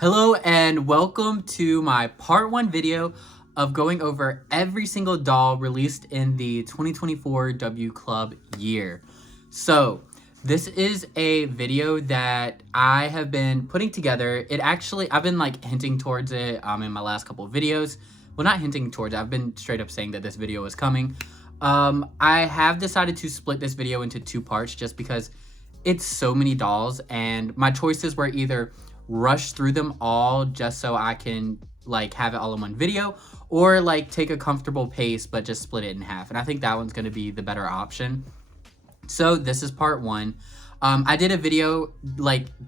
Hello and welcome to my part 1 video of going over every single doll released in the 2024 W Club year. So this is a video that I have been putting together. I've been hinting towards it in my last couple of videos. Well, not hinting towards it, I've been straight up saying that this video is coming. I have decided to split this video into 2 parts just because it's so many dolls and my choices were either rush through them all just so I can have it all in one video, or take a comfortable pace but just split it in half. And I think that one's going to be the better option. So this is part 1. I did a video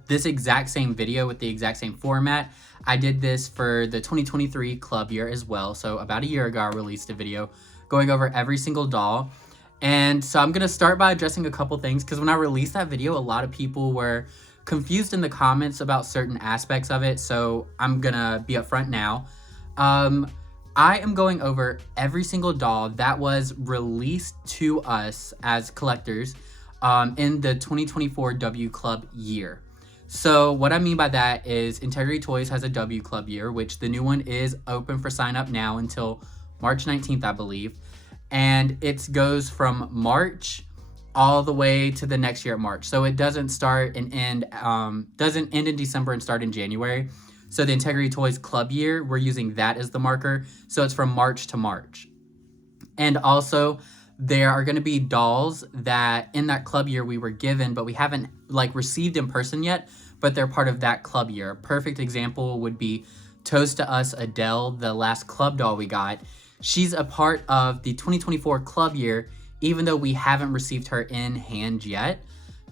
this exact same video with the exact same format. I did this for the 2023 club year as well. So about a year ago I released a video going over every single doll. And so I'm going to start by addressing a couple things, because when I released that video, a lot of people were confused in the comments about certain aspects of it. So I'm going to be upfront now. I am going over every single doll that was released to us as collectors in the 2024 W Club year. So what I mean by that is Integrity Toys has a W Club year, which the new one is open for sign up now until March 19th, I believe. And it goes from March all the way to the next year at March. So it doesn't end in December and start in January. So the Integrity Toys Club year, we're using that as the marker. So it's from March to March. And also there are going to be dolls that in that club year we were given, but we haven't received in person yet, but they're part of that club year. A perfect example would be Toast to Us Adele, the last club doll we got. She's a part of the 2024 club year, even though we haven't received her in hand yet.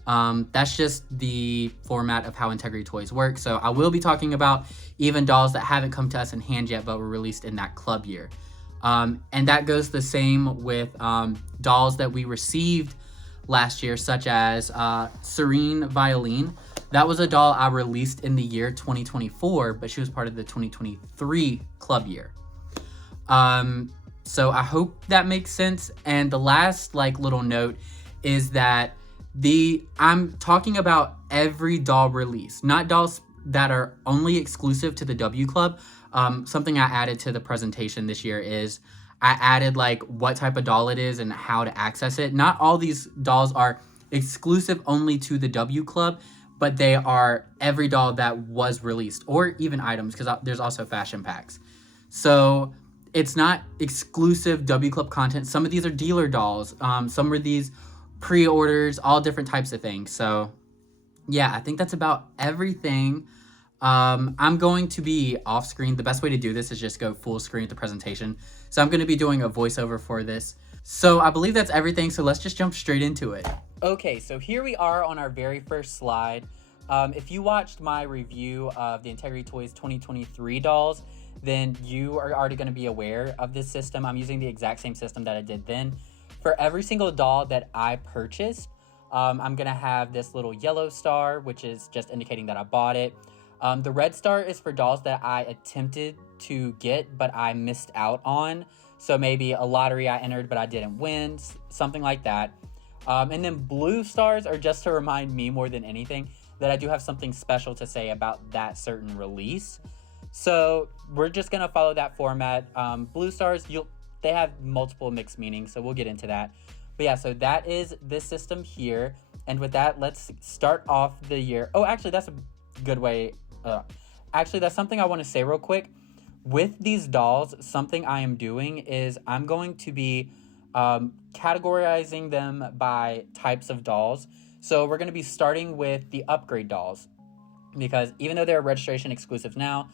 That's just the format of how Integrity Toys work. So I will be talking about even dolls that haven't come to us in hand yet, but were released in that club year. And that goes the same with dolls that we received last year, such as Serene Violin. That was a doll I released in the year 2024, but she was part of the 2023 club year. So I hope that makes sense. And the last little note is that I'm talking about every doll release, not dolls that are only exclusive to the W Club. Something I added to the presentation this year is I added what type of doll it is and how to access it. Not all these dolls are exclusive only to the W Club, but they are every doll that was released, or even items, because there's also fashion packs. So it's not exclusive W Club content. Some of these are dealer dolls. Some of these pre-orders, all different types of things. So yeah, I think that's about everything. I'm going to be off screen. The best way to do this is just go full screen at the presentation. So I'm going to be doing a voiceover for this. So I believe that's everything. So let's just jump straight into it. Okay, so here we are on our very first slide. If you watched my review of the Integrity Toys 2023 dolls, then you are already going to be aware of this system. I'm using the exact same system that I did then. For every single doll that I purchased, I'm going to have this little yellow star, which is just indicating that I bought it. The red star is for dolls that I attempted to get, but I missed out on. So maybe a lottery I entered, but I didn't win, something like that. And then blue stars are just to remind me more than anything that I do have something special to say about that certain release. So we're just going to follow that format. Blue stars, they have multiple mixed meanings, so we'll get into that. But yeah, so that is this system here. And with that, let's start off the year. Oh, actually, that's a good way. Actually, that's something I want to say real quick. With these dolls, something I am doing is I'm going to be categorizing them by types of dolls. So we're going to be starting with the upgrade dolls, because even though they're registration exclusives now,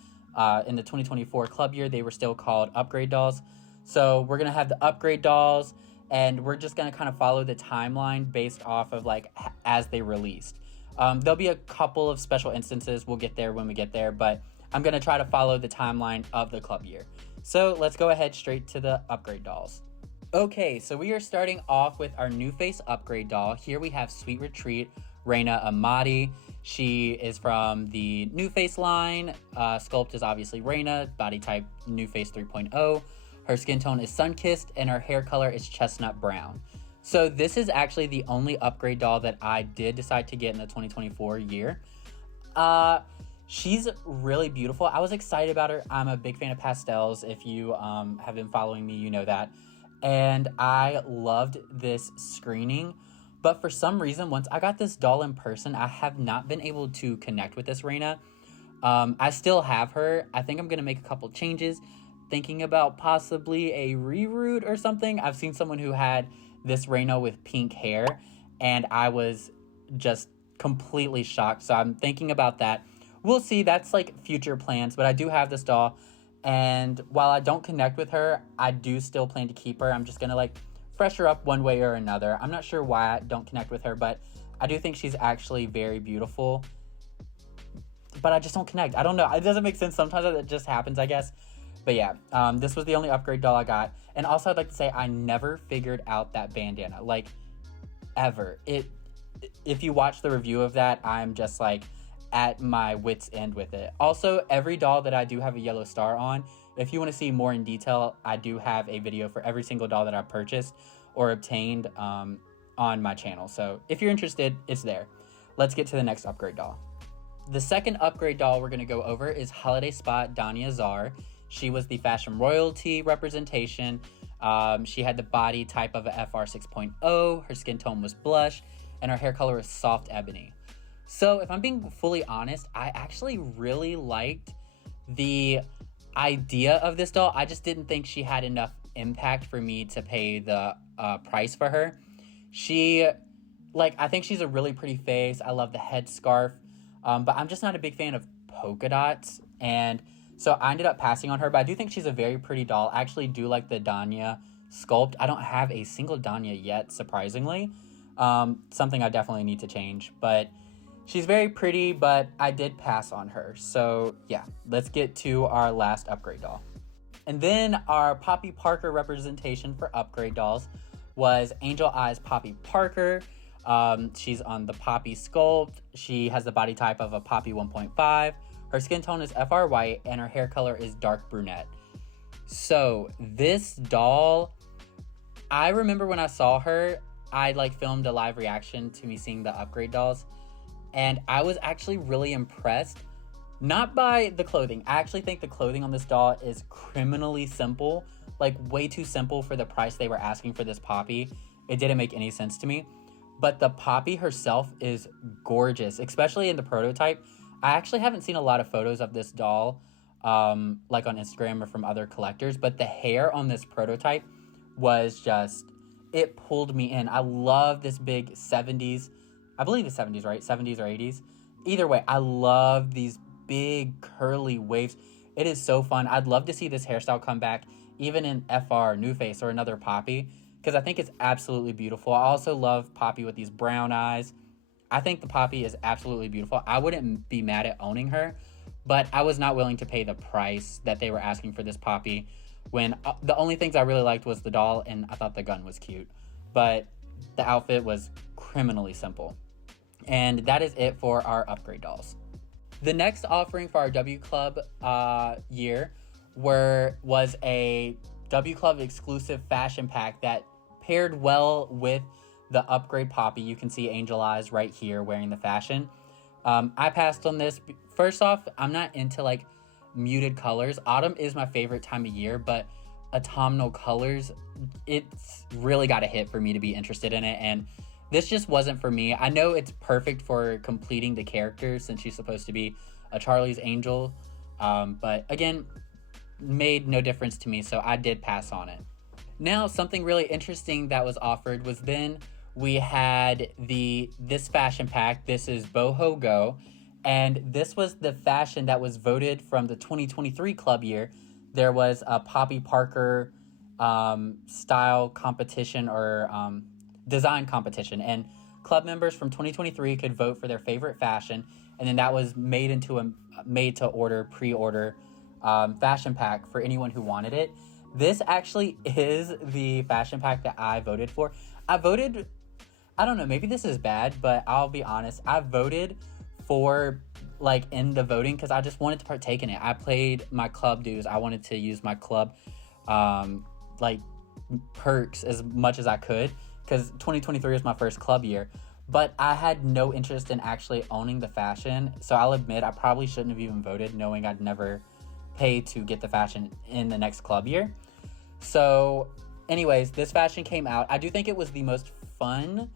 in the 2024 club year, they were still called upgrade dolls. So we're going to have the upgrade dolls, and we're just going to kind of follow the timeline based off of as they released. There'll be a couple of special instances. We'll get there when we get there, but I'm going to try to follow the timeline of the club year. So let's go ahead straight to the upgrade dolls. Okay, so we are starting off with our new face upgrade doll. Here we have Sweet Retreat, Reina Amati. She is from the New Face line. Sculpt is obviously Reina, body type New Face 3.0. Her skin tone is sun-kissed, and her hair color is chestnut brown. So this is actually the only upgrade doll that I did decide to get in the 2024 year. She's really beautiful. I was excited about her. I'm a big fan of pastels. If you have been following me, you know that. And I loved this screening. But for some reason, once I got this doll in person, I have not been able to connect with this Reina. I still have her. I think I'm going to make a couple changes. Thinking about possibly a reroute or something. I've seen someone who had this Reina with pink hair, and I was just completely shocked. So I'm thinking about that. We'll see. That's like future plans, but I do have this doll. And while I don't connect with her, I do still plan to keep her. I'm just going to like fresh her up one way or another. I'm not sure why I don't connect with her, but I do think she's actually very beautiful. But I just don't connect. I don't know. It doesn't make sense. Sometimes it just happens, I guess. But yeah, this was the only upgrade doll I got. And also I'd like to say I never figured out that bandana. Like, ever. If you watch the review of that, I'm just like at my wit's end with it. Also, every doll that I do have a yellow star on, if you want to see more in detail, I do have a video for every single doll that I purchased or obtained on my channel. So if you're interested, it's there. Let's get to the next upgrade doll. The second upgrade doll we're going to go over is Holiday Spot Danya Zar. She was the fashion royalty representation. She had the body type of a FR 6.0. Her skin tone was blush, and her hair color is soft ebony. So if I'm being fully honest, I actually really liked the idea of this doll. I just didn't think she had enough impact for me to pay the price for her. I think she's a really pretty face. I love the headscarf, but I'm just not a big fan of polka dots, and so I ended up passing on her. But I do think she's a very pretty doll. I actually do like the Danya sculpt. I don't have a single Danya yet, surprisingly. Something I definitely need to change, but she's very pretty, but I did pass on her. So yeah, let's get to our last upgrade doll. And then our Poppy Parker representation for upgrade dolls was Angel Eyes Poppy Parker. She's on the Poppy sculpt. She has the body type of a Poppy 1.5. Her skin tone is FR white, and her hair color is dark brunette. So this doll, I remember when I saw her, I filmed a live reaction to me seeing the upgrade dolls, and I was actually really impressed. Not by the clothing. I actually think the clothing on this doll is criminally simple, way too simple for the price they were asking for this Poppy. It didn't make any sense to me. But the Poppy herself is gorgeous, especially in the prototype. I actually haven't seen a lot of photos of this doll, on Instagram or from other collectors, but the hair on this prototype was just, it pulled me in. I love this big 70s, I believe it's 70s, right? 70s or 80s. Either way, I love these big curly waves. It is so fun. I'd love to see this hairstyle come back, even in FR, New Face, or another Poppy, because I think it's absolutely beautiful. I also love Poppy with these brown eyes. I think the Poppy is absolutely beautiful. I wouldn't be mad at owning her, but I was not willing to pay the price that they were asking for this Poppy, when the only things I really liked was the doll, and I thought the gun was cute, but the outfit was criminally simple. And that is it for our upgrade dolls. The next offering for our W Club year was a W Club exclusive fashion pack that paired well with the upgrade Poppy. You can see Angel Eyes right here wearing the fashion. I passed on this. First off, I'm not into muted colors. Autumn is my favorite time of year, but autumnal colors, it's really got to hit for me to be interested in it, and this just wasn't for me. I know it's perfect for completing the character since she's supposed to be a Charlie's Angel, but again, made no difference to me, so I did pass on it. Now, something really interesting that was offered was then we had this fashion pack. This is Boho Go, and this was the fashion that was voted from the 2023 club year. There was a Poppy Parker style competition or design competition, and club members from 2023 could vote for their favorite fashion, and then that was made into a made-to-order, pre-order fashion pack for anyone who wanted it. This actually is the fashion pack that I voted for. I don't know, maybe this is bad, but I'll be honest, I voted for in the voting because I just wanted to partake in it. I played my club dues. I wanted to use my club perks as much as I could, because 2023 was my first club year. but I had no interest in actually owning the fashion. So I'll admit I probably shouldn't have even voted, knowing I'd never pay to get the fashion in the next club year. So anyways, this fashion came out. I do think it was the most fun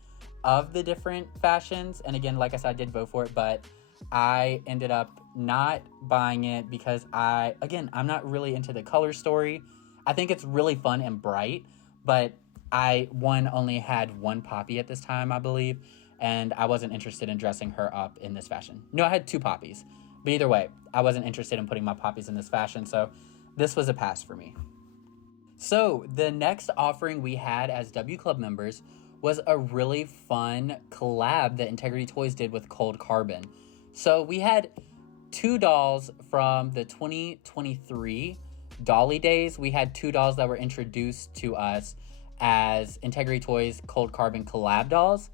of the different fashions. And again, like I said, I did vote for it, but I ended up not buying it because I'm not really into the color story. I think it's really fun and bright, but only had one Poppy at this time, I believe, and I wasn't interested in dressing her up in this fashion. No, I had two Poppies, but either way, I wasn't interested in putting my Poppies in this fashion, so this was a pass for me. So the next offering we had as W Club members was a really fun collab that Integrity Toys did with Cold Carbon. So we had two dolls from the 2023 Dolly Days. We had two dolls that were introduced to us as Integrity Toys Cold Carbon collab dolls.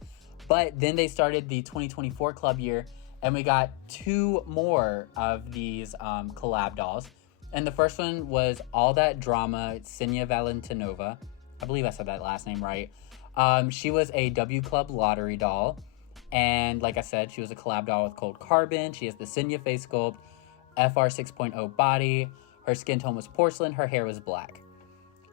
But then they started the 2024 club year, and we got two more of these collab dolls. And the first one was All That Drama, Sinuhe Valentinova. I believe I said that last name right. She was a W Club lottery doll. And like I said, she was a collab doll with Cold Carbon. She has the Sinuhe face sculpt, FR 6.0 body. Her skin tone was porcelain. Her hair was black.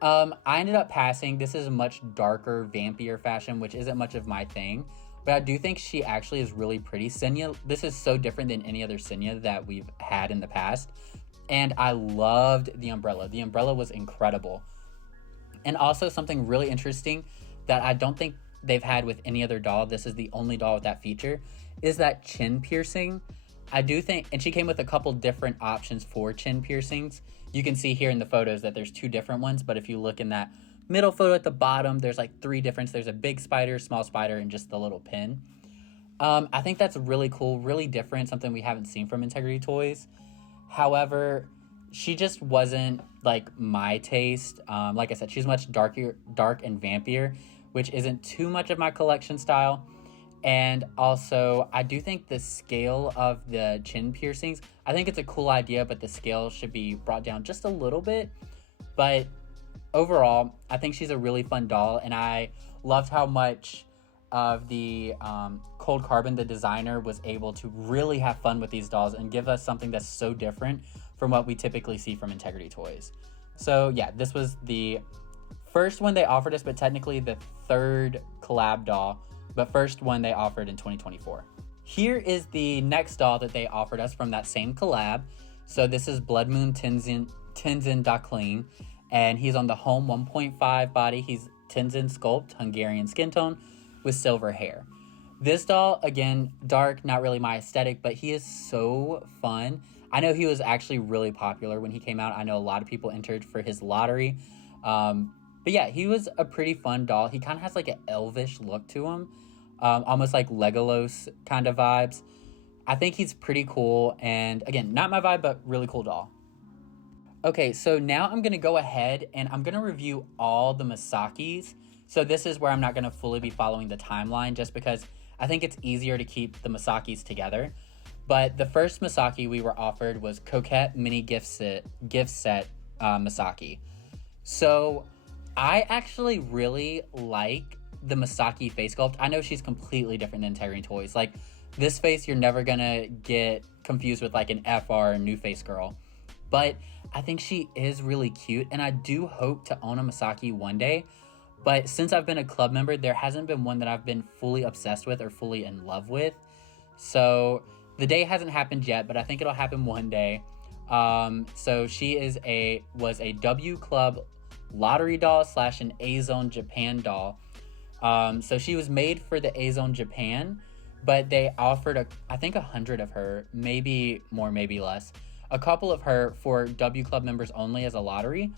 I ended up passing. This is a much darker, vampier fashion, which isn't much of my thing. But I do think she actually is really pretty. Sinuhe, this is so different than any other Sinuhe that we've had in the past. And I loved the umbrella. The umbrella was incredible. And also something really interesting that I don't think they've had with any other doll, this is the only doll with that feature, is that chin piercing. I do think, and she came with a couple different options for chin piercings. You can see here in the photos that there's two different ones, but if you look in that middle photo at the bottom, there's like three different. There's a big spider, small spider, and just the little pin. I think that's really cool, really different, something we haven't seen from Integrity Toys. However, she just wasn't like my taste. Like I said, she's much dark and vampier, which isn't too much of my collection style. And also, I do think the scale of the chin piercings, I think it's a cool idea, but the scale should be brought down just a little bit. But overall, I think she's a really fun doll, and I loved how much of the Cold Carbon, the designer, was able to really have fun with these dolls and give us something that's so different from what we typically see from Integrity Toys. So yeah, this was the first one they offered us, but technically the third collab doll, but first one they offered in 2024. Here is the next doll that they offered us from that same collab. So this is Blood Moon Tenzin Dakleen, and he's on the Home 1.5 body. He's Tenzin sculpt, Hungarian skin tone with silver hair. This doll, again, dark, not really my aesthetic, but he is so fun. I know he was actually really popular when he came out. I know a lot of people entered for his lottery. But yeah, he was a pretty fun doll. He kind of has like an elvish look to him. Almost like Legolas kind of vibes. I think he's pretty cool. And again, not my vibe, but really cool doll. Okay, so now I'm going to go ahead and I'm going to review all the Misakis. So this is where I'm not going to fully be following the timeline, just because I think it's easier to keep the Misakis together. But the first Misaki we were offered was Coquette Mini Gift Set Misaki. So I actually really like the Misaki face sculpt. I know she's completely different than Integrity Toys. Like, this face, you're never gonna get confused with like an FR New Face Girl. But I think she is really cute, and I do hope to own a Misaki one day. But since I've been a club member, there hasn't been one that I've been fully obsessed with or fully in love with. So the day hasn't happened yet, but I think it'll happen one day. So she was a W Club lottery doll / an A-Zone Japan doll. So she was made for the A-Zone Japan, but they offered I think 100 of her, maybe more, maybe less. A couple of her for W Club members only as a lottery,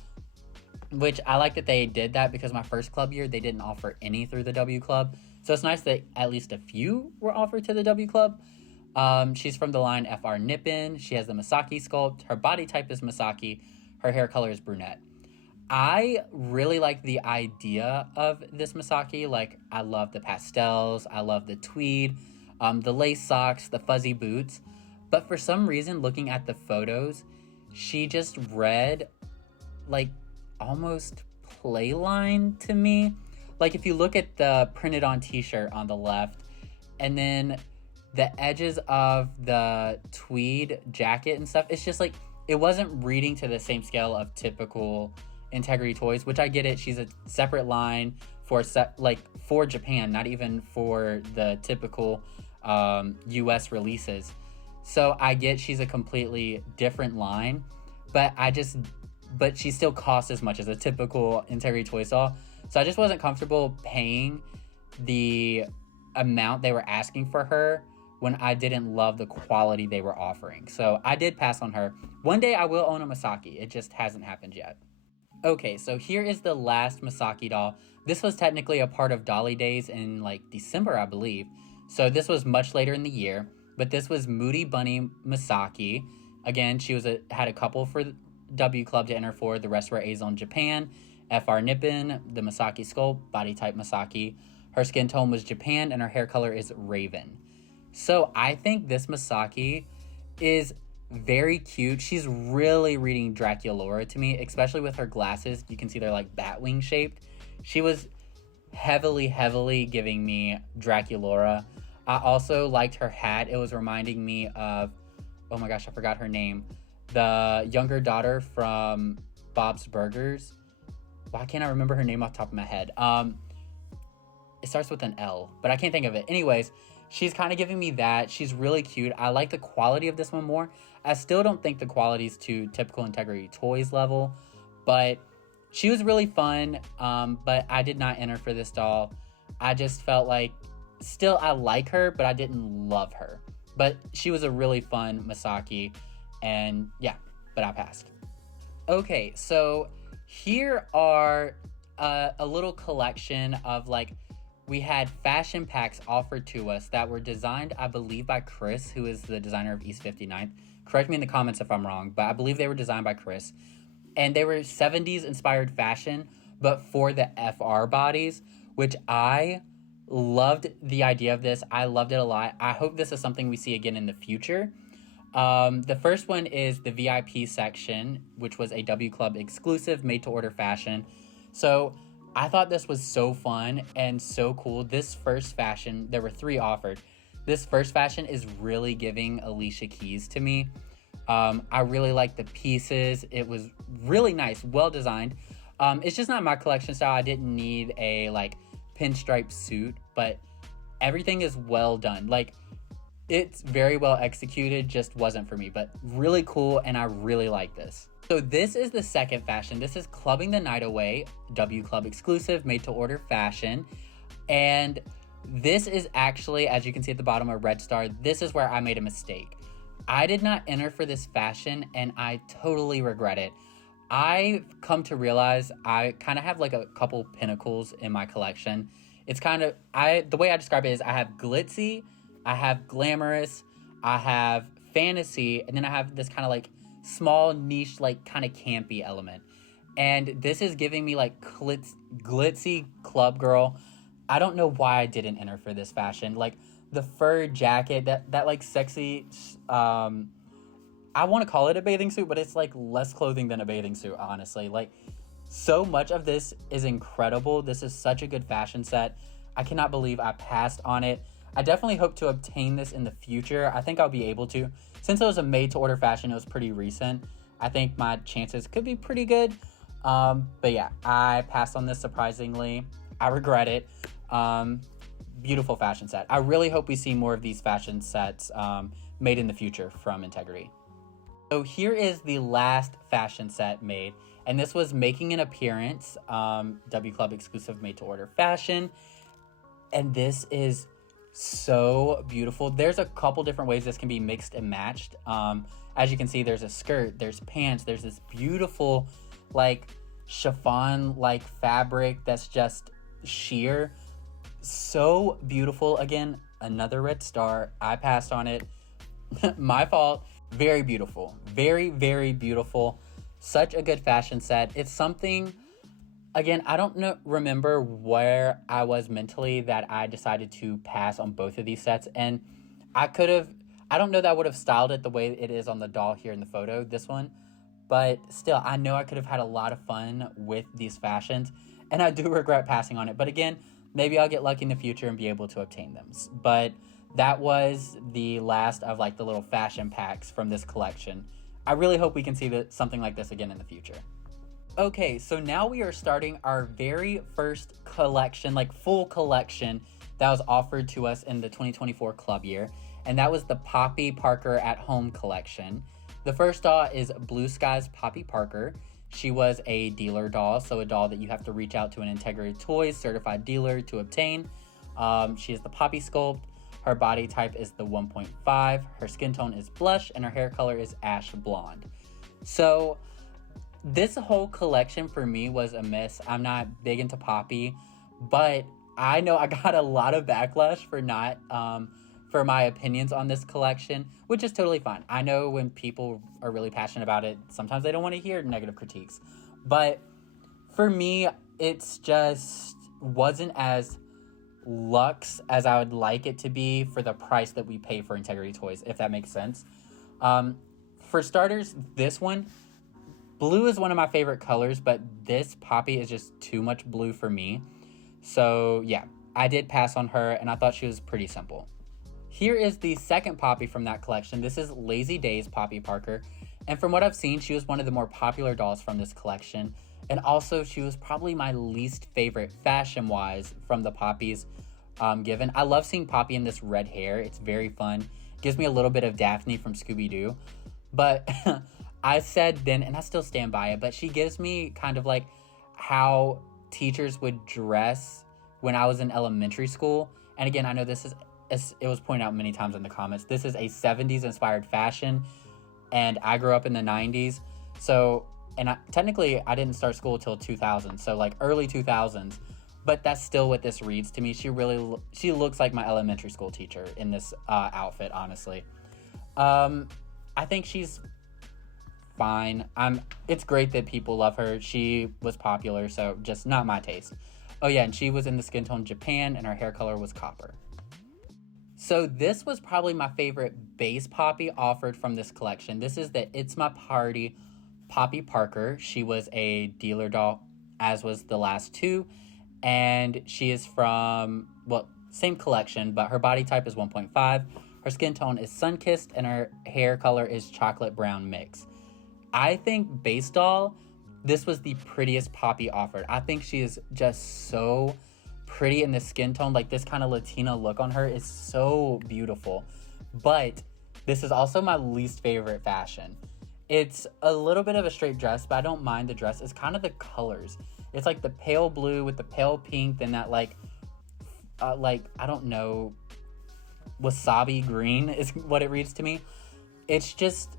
which I like that they did that, because my first club year, they didn't offer any through the W Club. So it's nice that at least a few were offered to the W Club. She's from the line FR Nippon. She has the Misaki sculpt. Her body type is Misaki. Her hair color is brunette. I really like the idea of this Misaki. Like, I love the pastels. I love the tweed, the lace socks, the fuzzy boots. But for some reason, looking at the photos, she just read like almost playline to me. Like, if you look at the printed on t-shirt on the left, And then the edges of the tweed jacket and stuff, it's just like, it wasn't reading to the same scale of typical Integrity toys, which I get it. She's a separate line for for Japan, not even for the typical US releases. So I get she's a completely different line, but she still costs as much as a typical Integrity toy doll. So I just wasn't comfortable paying the amount they were asking for her when I didn't love the quality they were offering. So I did pass on her. One day I will own a Misaki. It just hasn't happened yet. Okay, so here is the last Misaki doll. This was technically a part of Dolly Days in like December, I believe. So this was much later in the year, but this was Moody Bunny Misaki. Again, she had a couple for W Club to enter for. The rest were A's on Japan, FR Nippon, the Misaki skull, body type Misaki. Her skin tone was Japan, and her hair color is Raven. So I think this Misaki is very cute. She's really reading Draculaura to me, especially with her glasses. You can see they're like batwing shaped. She was heavily giving me Draculaura. I also liked her hat. It was reminding me of, oh my gosh, I forgot her name. The younger daughter from Bob's Burgers. Why can't I remember her name off the top of my head? It starts with an L, but I can't think of it. Anyways, she's kind of giving me that. She's really cute. I like the quality of this one more. I still don't think the quality is to typical Integrity Toys level, but she was really fun. But I did not enter for this doll. I just felt like, still I like her, but I didn't love her. But she was a really fun Misaki, and yeah, but I passed. Okay, so here are a little collection of like, we had fashion packs offered to us that were designed, I believe, by Chris, who is the designer of East 59th. Correct me in the comments if I'm wrong, but I believe they were designed by Chris. And they were 70s inspired fashion, but for the FR bodies, which I loved the idea of this. I loved it a lot. I hope this is something we see again in the future. The first one is the VIP section, which was a W Club exclusive made-to-order fashion. So I thought this was so fun and so cool. This first fashion, there were 3 offered. This first fashion is really giving Alicia Keys to me. I really like the pieces. It was really nice, well designed. It's just not my collection style. I didn't need a like pinstripe suit, but everything is well done. Like, it's very well executed, just wasn't for me, but really cool, and I really like this. So this is the second fashion. This is Clubbing the Night Away, W Club exclusive, made to order fashion. And this is actually, as you can see at the bottom, a red star. This is where I made a mistake. I did not enter for this fashion, and I totally regret it. I've come to realize I kind of have like a couple pinnacles in my collection. It's kind of, the way I describe it is I have glitzy, I have glamorous, I have fantasy, and then I have this kind of like small niche, like kind of campy element. And this is giving me like glitzy club girl. I don't know why I didn't enter for this fashion. Like the fur jacket, that like sexy, I want to call it a bathing suit, but it's like less clothing than a bathing suit, honestly. Like, so much of this is incredible. This is such a good fashion set. I cannot believe I passed on it. I definitely hope to obtain this in the future. I think I'll be able to. Since it was a made-to-order fashion, it was pretty recent. I think my chances could be pretty good. But yeah, I passed on this surprisingly. I regret it. Beautiful fashion set. I really hope we see more of these fashion sets made in the future from Integrity. So here is the last fashion set made, and this was Making an Appearance, W Club exclusive made-to-order fashion. And this is so beautiful. There's a couple different ways this can be mixed and matched. As you can see, there's a skirt, there's pants, there's this beautiful like chiffon like fabric that's just sheer. So beautiful. Again, another red star. I passed on it. My fault. Very beautiful. Very, very beautiful. Such a good fashion set. It's something, again, I don't remember where I was mentally that I decided to pass on both of these sets. And I don't know that I would have styled it the way it is on the doll here in the photo, this one. But still, I know I could have had a lot of fun with these fashions. And I do regret passing on it. But again, maybe I'll get lucky in the future and be able to obtain them. But that was the last of like the little fashion packs from this collection. I really hope we can see something like this again in the future. Okay, so now we are starting our very first collection, like full collection, that was offered to us in the 2024 club year, and that was the Poppy Parker at Home collection. The first doll is Blue Skies Poppy Parker. She was a dealer doll, so a doll that you have to reach out to an Integrity Toys certified dealer to obtain. She is the Poppy sculpt. Her body type is the 1.5. Her skin tone is blush, and her hair color is ash blonde. So this whole collection for me was a miss. I'm not big into Poppy, but I know I got a lot of backlash for not for my opinions on this collection, which is totally fine. I know when people are really passionate about it, sometimes they don't want to hear negative critiques. But for me, it's just wasn't as luxe as I would like it to be for the price that we pay for Integrity Toys, if that makes sense. For starters, this one, blue is one of my favorite colors, but this Poppy is just too much blue for me. So yeah, I did pass on her, and I thought she was pretty simple. Here is the second Poppy from that collection. This is Lazy Days Poppy Parker. And from what I've seen, she was one of the more popular dolls from this collection. And also, she was probably my least favorite fashion-wise from the Poppies given. I love seeing Poppy in this red hair. It's very fun. Gives me a little bit of Daphne from Scooby-Doo. But I said then, and I still stand by it, but she gives me kind of like how teachers would dress when I was in elementary school. And again, I know this is, it was pointed out many times in the comments, this is a 70s inspired fashion, and I grew up in the 90s. So, and technically I didn't start school till 2000, so like early 2000s, but that's still what this reads to me. She looks like my elementary school teacher in this outfit, honestly. I think she's fine. It's great that people love her. She was popular, so just not my taste. Oh yeah, and she was in the skin tone Japan, and her hair color was copper. So this was probably my favorite base Poppy offered from this collection. This is the It's My Party Poppy Parker. She was a dealer doll, as was the last two, and she is from, well, same collection, but her body type is 1.5. Her skin tone is sun-kissed, and her hair color is chocolate brown mix. I think base doll, this was the prettiest Poppy offered. I think she is just so pretty in the skin tone. Like, this kind of Latina look on her is so beautiful. But this is also my least favorite fashion. It's a little bit of a straight dress, but I don't mind the dress. It's kind of the colors. It's like the pale blue with the pale pink, and that like I don't know, wasabi green is what it reads to me. It's just,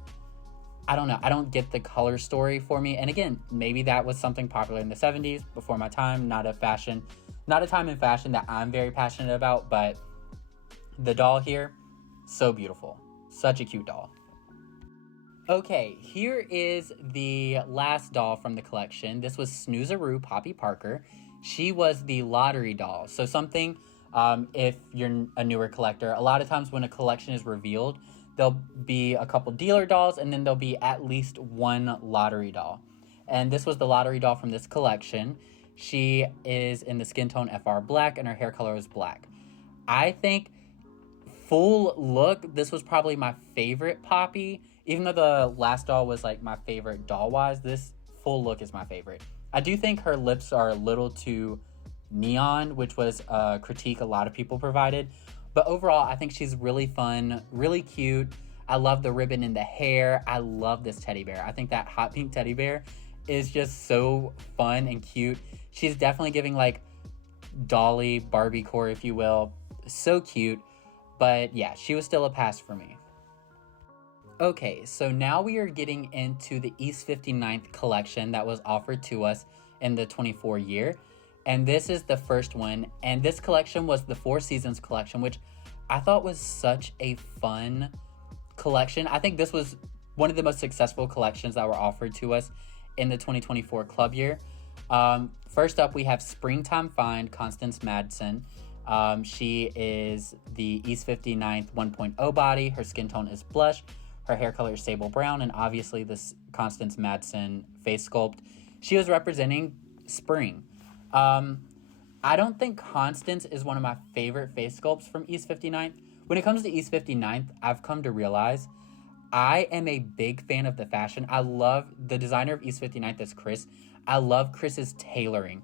I don't know. I don't get the color story for me. And again, maybe that was something popular in the 70s, before my time, not a time in fashion that I'm very passionate about, but the doll here, so beautiful. Such a cute doll. Okay, here is the last doll from the collection. This was Snoozeroo Poppy Parker. She was the lottery doll. So something, if you're a newer collector, a lot of times when a collection is revealed, there'll be a couple dealer dolls, and then there'll be at least one lottery doll. And this was the lottery doll from this collection. She is in the skin tone FR Black, and her hair color is black. I think full look, this was probably my favorite Poppy. Even though the last doll was like my favorite doll-wise, this full look is my favorite. I do think her lips are a little too neon, which was a critique a lot of people provided. But overall, I think she's really fun, really cute. I love the ribbon in the hair. I love this teddy bear. I think that hot pink teddy bear is just so fun and cute. She's definitely giving like Dolly, Barbie core, if you will. So cute. But yeah, she was still a pass for me. Okay, so now we are getting into the East 59th collection that was offered to us in the 24 year. And this is the first one. And this collection was the Four Seasons collection, which I thought was such a fun collection. I think this was one of the most successful collections that were offered to us in the 2024 club year. First up, we have Springtime Find Constance Madsen. She is the East 59th 1.0 body. Her skin tone is blush. Her hair color is sable brown, and obviously this Constance Madsen face sculpt. She was representing spring. I don't think Constance is one of my favorite face sculpts from East 59th. When it comes to East 59th, I've come to realize I am a big fan of the fashion. I love the designer of East 59th is Chris. I love Chris's tailoring.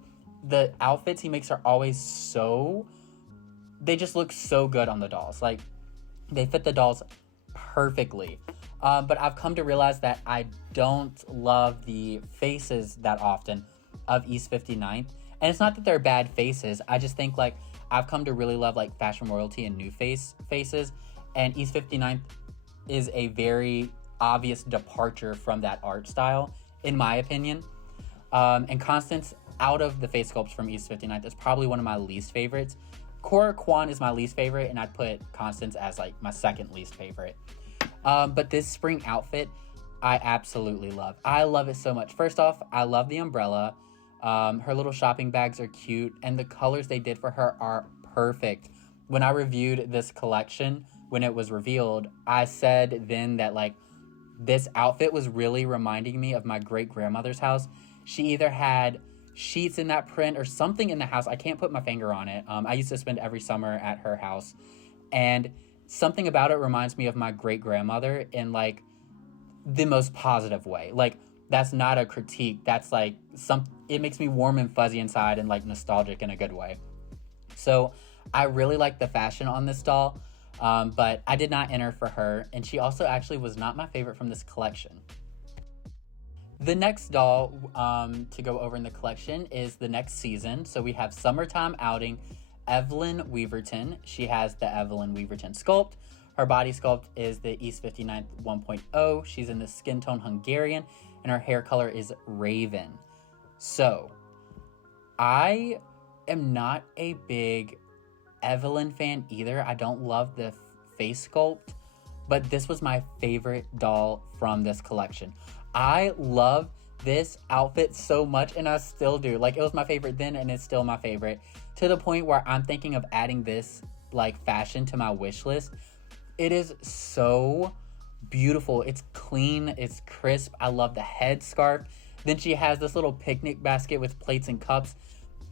The outfits he makes are always they just look so good on the dolls. Like, they fit the dolls perfectly. But I've come to realize that I don't love the faces that often of East 59th. And it's not that they're bad faces. I just think, like, I've come to really love, like, fashion royalty and new faces. And East 59th is a very obvious departure from that art style, in my opinion. And Constance, out of the face sculpts from East 59th, is probably one of my least favorites. Cora Kwan is my least favorite, and I'd put Constance as, like, my second least favorite. But this spring outfit, I absolutely love. I love it so much. First off, I love the umbrella. Her little shopping bags are cute, and the colors they did for her are perfect. When I reviewed this collection, when it was revealed, I said then that, like, this outfit was really reminding me of my great-grandmother's house. She either had sheets in that print or something in the house. I can't put my finger on it. I used to spend every summer at her house, and something about it reminds me of my great-grandmother in, like, the most positive way. Like, that's not a critique. That's, like, it makes me warm and fuzzy inside and, like, nostalgic in a good way. So I really like the fashion on this doll, but I did not enter for her, and she also actually was not my favorite from this collection. The next doll to go over in the collection is the next season. So we have Summertime Outing, Evelyn Weaverton. She has the Evelyn Weaverton sculpt. Her body sculpt is the East 59th 1.0. She's in the skin tone Hungarian, and her hair color is Raven. So, I am not a big Evelyn fan either. I don't love the face sculpt, but this was my favorite doll from this collection. I love this outfit so much, and I still do. Like, it was my favorite then, and it's still my favorite, to the point where I'm thinking of adding this, like, fashion to my wish list. It is so beautiful. It's clean. It's crisp. I love the headscarf. Then she has this little picnic basket with plates and cups.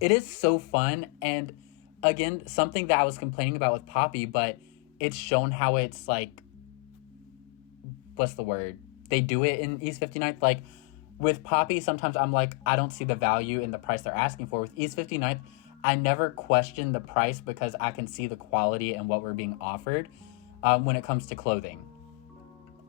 It is so fun. And again, something that I was complaining about with Poppy, but it's shown how it's, like, what's the word? They do it in East 59th. Like, with Poppy, sometimes I'm like, I don't see the value in the price they're asking for. With East 59th, I never question the price because I can see the quality and what we're being offered when it comes to clothing.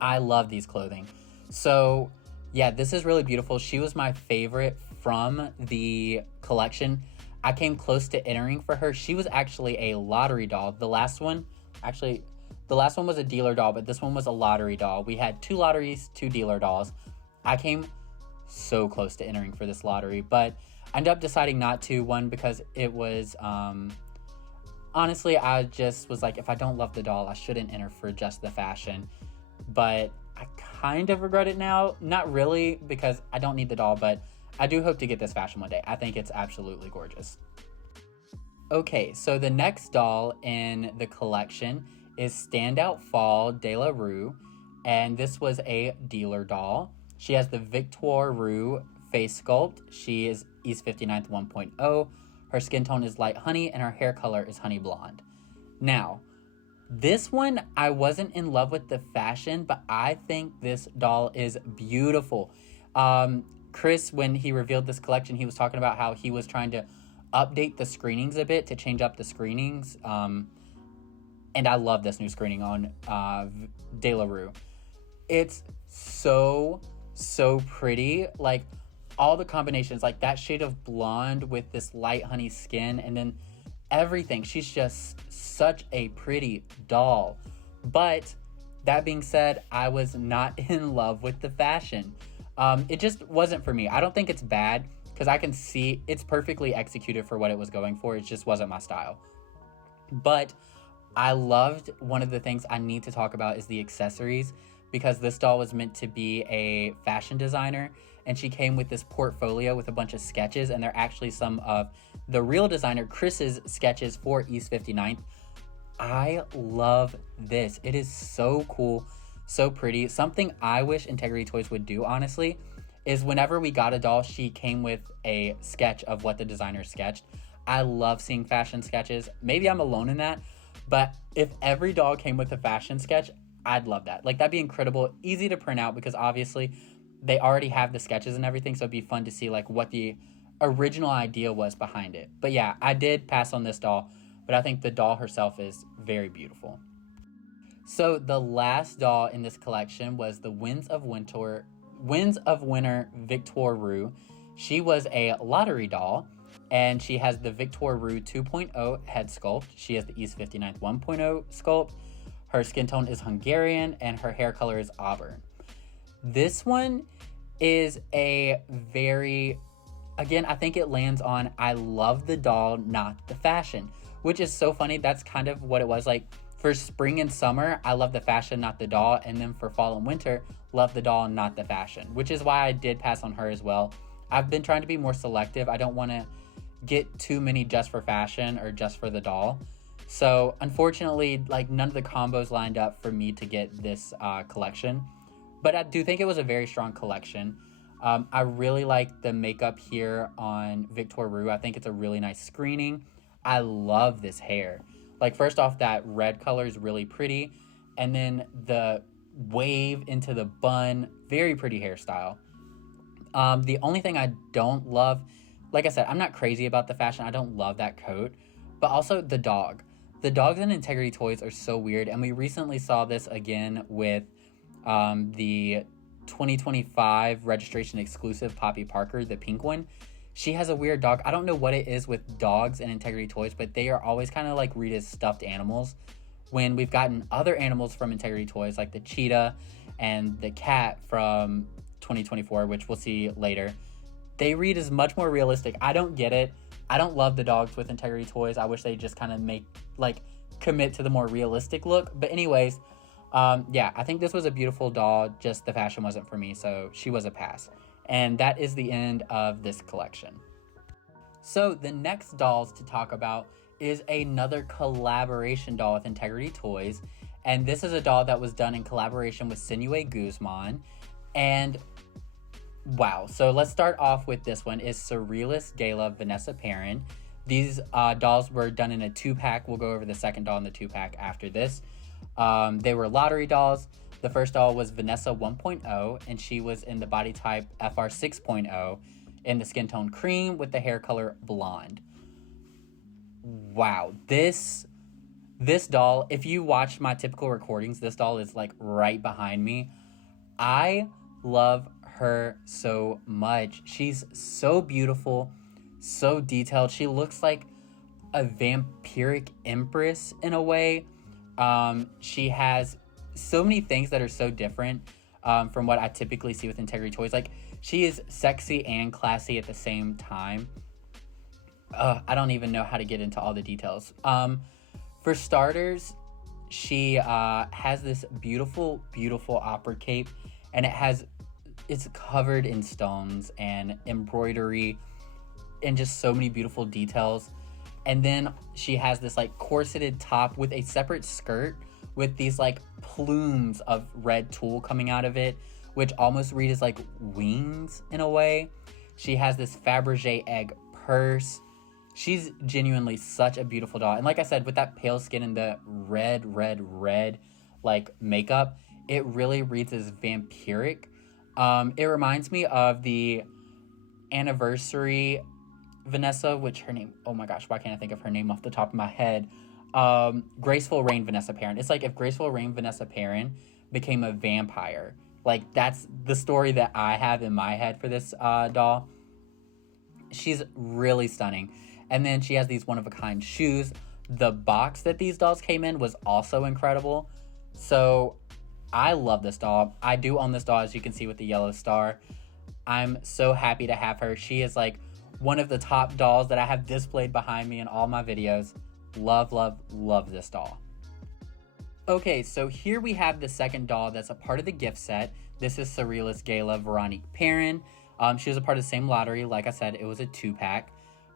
I love these clothing. So, yeah, this is really beautiful. She was my favorite from the collection. I came close to entering for her. She was actually a lottery doll. The last one was a dealer doll, but this one was a lottery doll. We had 2 lotteries, 2 dealer dolls. I came so close to entering for this lottery, but I ended up deciding not to. One, because it was, honestly, I just was like, if I don't love the doll, I shouldn't enter for just the fashion. But I kind of regret it now. Not really, because I don't need the doll, but I do hope to get this fashion one day. I think it's absolutely gorgeous. Okay, so the next doll in the collection is Standout Fall De La Rue, and this was a dealer doll. She has the Victoire Rue face sculpt. She is East 59th 1.0. Her skin tone is light honey, and her hair color is honey blonde. Now, this one, I wasn't in love with the fashion, but I think this doll is beautiful. Chris, when he revealed this collection, he was talking about how he was trying to update the screenings a bit, to change up the screenings. And I love this new screening on De La Rue. It's so pretty. Like, all the combinations, like that shade of blonde with this light honey skin, and then everything. She's just such a pretty doll. But that being said, I was not in love with the fashion. It just wasn't for me. I don't think it's bad, because I can see it's perfectly executed for what it was going for. It just wasn't my style. But I loved, one of the things I need to talk about is the accessories, because this doll was meant to be a fashion designer, and she came with this portfolio with a bunch of sketches, and they're actually some of the real designer Chris's sketches for East 59th. I love this. It is so cool, so pretty. Something I wish Integrity Toys would do, honestly, is whenever we got a doll, she came with a sketch of what the designer sketched. I love seeing fashion sketches. Maybe I'm alone in that, but if every doll came with a fashion sketch, I'd love that. Like, that'd be incredible. Easy to print out because obviously they already have the sketches and everything, so it'd be fun to see like what the original idea was behind it. But yeah, I did pass on this doll, but I think the doll herself is very beautiful. So the last doll in this collection was the Winds of Winter Victoire Rue. She was a lottery doll, and she has the Victoire Rue 2.0 head sculpt. She has the East 59th 1.0 sculpt. Her skin tone is Hungarian, and her hair color is auburn. This one is a very, again, I think it lands on I love the doll, not the fashion, which is so funny. That's kind of what it was. Like, for spring and summer, I love the fashion, not the doll. And then for fall and winter, love the doll, not the fashion, which is why I did pass on her as well. I've been trying to be more selective. I don't want to get too many just for fashion or just for the doll. So unfortunately, like, none of the combos lined up for me to get this collection. But I do think it was a very strong collection. I really like the makeup here on Victoire Rue. I think it's a really nice screening. I love this hair. Like, first off, that red color is really pretty. And then the wave into the bun, very pretty hairstyle. The only thing I don't love, like I said, I'm not crazy about the fashion. I don't love that coat. But also the dog. The dogs in Integrity Toys are so weird. And we recently saw this again with the 2025 registration exclusive Poppy Parker, the pink one. She has a weird dog. I don't know what it is with dogs and Integrity Toys, but they are always kind of like read as stuffed animals. When we've gotten other animals from Integrity Toys, like the cheetah and the cat from 2024, which we'll see later, they read as much more realistic. I don't get it. I don't love the dogs with Integrity Toys. I wish they just kind of commit to the more realistic look. But anyways, yeah, I think this was a beautiful doll. Just the fashion wasn't for me, so she was a pass. And that is the end of this collection. So the next dolls to talk about is another collaboration doll with Integrity Toys. And this is a doll that was done in collaboration with Sinuhe Guzman. And wow. So let's start off with this one is Surrealist Gala Vanessa Perrin. These dolls were done in a 2-pack. We'll go over the second doll in the 2-pack after this. They were lottery dolls. The first doll was Vanessa 1.0, and she was in the body type FR 6.0 in the skin tone cream with the hair color blonde. Wow, this doll, if you watch my typical recordings, this doll is like right behind me. I love her so much. She's so beautiful, so detailed. She looks like a vampiric empress in a way. She has so many things that are so different from what I typically see with Integrity Toys. Like, she is sexy and classy at the same time. I don't even know how to get into all the details. For starters, she has this beautiful, beautiful opera cape, and it's covered in stones and embroidery and just so many beautiful details. And then she has this like corseted top with a separate skirt with these like plumes of red tulle coming out of it, which almost read as like wings in a way. She has this Fabergé egg purse. She's genuinely such a beautiful doll. And like I said, with that pale skin and the red like makeup, it really reads as vampiric. It reminds me of the anniversary Vanessa, which her name, oh my gosh, why can't I think of her name off the top of my head? Graceful Reign Vanessa Perrin. It's like if Graceful Reign Vanessa Perrin became a vampire. Like, that's the story that I have in my head for this doll. She's really stunning. And then she has these one-of-a-kind shoes. The box that these dolls came in was also incredible. So I love this doll. I do own this doll, as you can see with the yellow star. I'm so happy to have her. She is like one of the top dolls that I have displayed behind me in all my videos. Love, love, love this doll. Okay, so here we have the second doll that's a part of the gift set. This is Surrealist Gala Veronique Perrin. She was a part of the same lottery. Like I said, it was a 2-pack.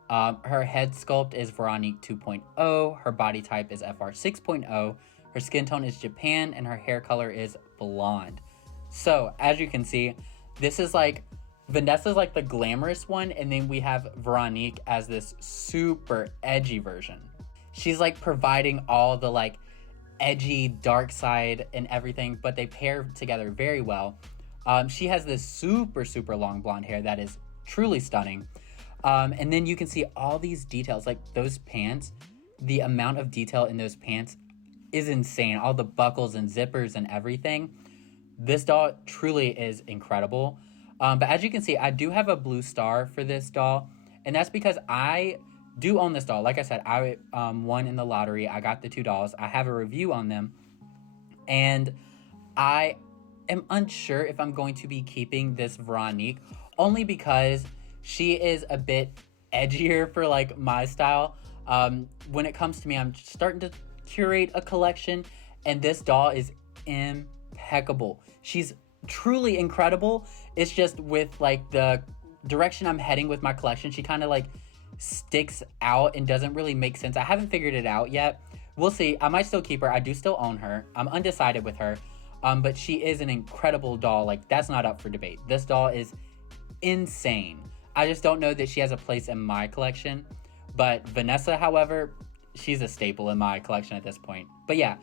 Her head sculpt is Veronique 2.0. Her body type is FR 6.0. Her skin tone is Japan, and her hair color is blonde. So, as you can see, this is like Vanessa's like the glamorous one, and then we have Veronique as this super edgy version. She's like providing all the like edgy dark side and everything, but they pair together very well. She has this super long blonde hair that is truly stunning. And then you can see all these details, like those pants. The amount of detail in those pants is insane. All the buckles and zippers and everything. This doll truly is incredible. But as you can see, I do have a blue star for this doll. And that's because I do own this doll. Like I said, I won in the lottery. I got the 2 dolls. I have a review on them. And I am unsure if I'm going to be keeping this Veronique. Only because she is a bit edgier for like my style. When it comes to me, I'm starting to curate a collection. And this doll is impeccable. She's truly incredible. It's just with like the direction I'm heading with my collection, she kind of like sticks out and doesn't really make sense. I haven't figured it out yet. We'll see. I might still keep her. I do still own her. I'm undecided with her. But she is an incredible doll. Like, that's not up for debate. This doll is insane. I just don't know that she has a place in my collection. But Vanessa, however, she's a staple in my collection at this point. But yeah,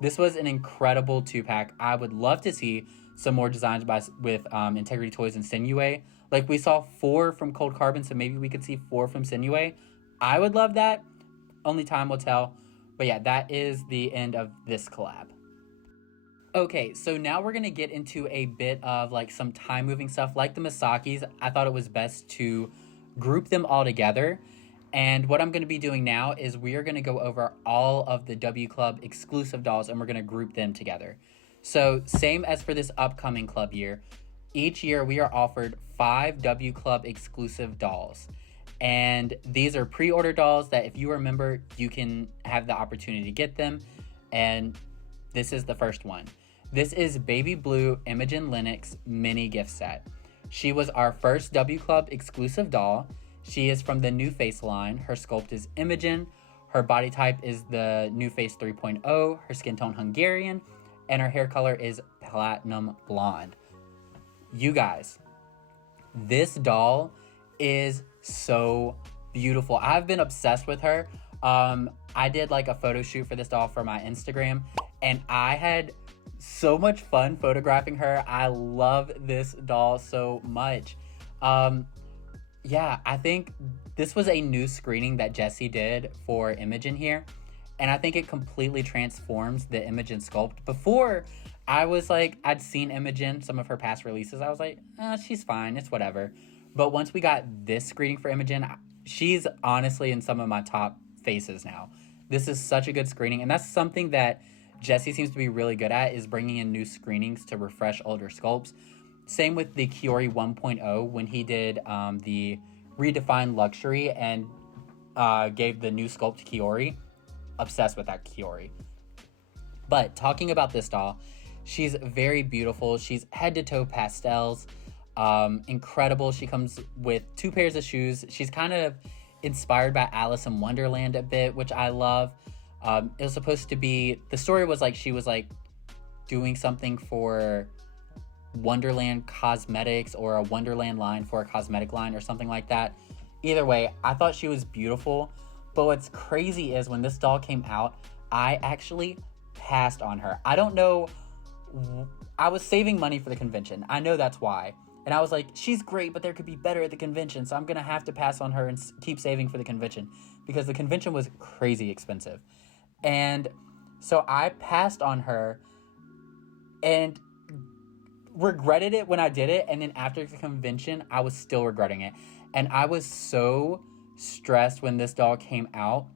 this was an incredible 2-pack. I would love to see some more designs with Integrity Toys and Sinuhe. Like, we saw 4 from Cold Carbon, so maybe we could see 4 from Sinuhe. I would love that. Only time will tell. But yeah, that is the end of this collab. Okay, so now we're going to get into a bit of like some time-moving stuff. Like the Misakis, I thought it was best to group them all together. And what I'm going to be doing now is we are going to go over all of the W Club exclusive dolls, and we're going to group them together. So same as for this upcoming club year, each year we are offered 5 W Club exclusive dolls. And these are pre-order dolls that if you remember, you can have the opportunity to get them. And this is the first one. This is Baby Blue Imogen Lennox mini gift set. She was our first W Club exclusive doll. She is from the New Face line. Her sculpt is Imogen. Her body type is the New Face 3.0. Her skin tone Hungarian. And her hair color is platinum blonde. You guys, this doll is so beautiful. I've been obsessed with her. I did like a photo shoot for this doll for my Instagram, and I had so much fun photographing her. I love this doll so much. Yeah, I think this was a new screening that Jessie did for Imogen here. And I think it completely transforms the Imogen sculpt. Before, I was like, I'd seen Imogen, some of her past releases. I was like, she's fine, it's whatever. But once we got this screening for Imogen, she's honestly in some of my top faces now. This is such a good screening. And that's something that Jessie seems to be really good at, is bringing in new screenings to refresh older sculpts. Same with the Kiori 1.0 when he did the redefined luxury and gave the new sculpt to Kiori. Obsessed with that Kiori. But talking about this doll, she's very beautiful. She's head to toe pastels. Incredible. She comes with 2 pairs of shoes. She's kind of inspired by Alice in Wonderland a bit, which I love. It was supposed to be, the story was like she was like doing something for Wonderland Cosmetics or a Wonderland line for a cosmetic line or something like that. Either way, I thought she was beautiful. But what's crazy is when this doll came out, I actually passed on her. I don't know. I was saving money for the convention. I know that's why. And I was like, she's great, but there could be better at the convention. So I'm going to have to pass on her and keep saving for the convention because the convention was crazy expensive. And so I passed on her and regretted it when I did it. And then after the convention, I was still regretting it. And I was so stressed when this doll came out.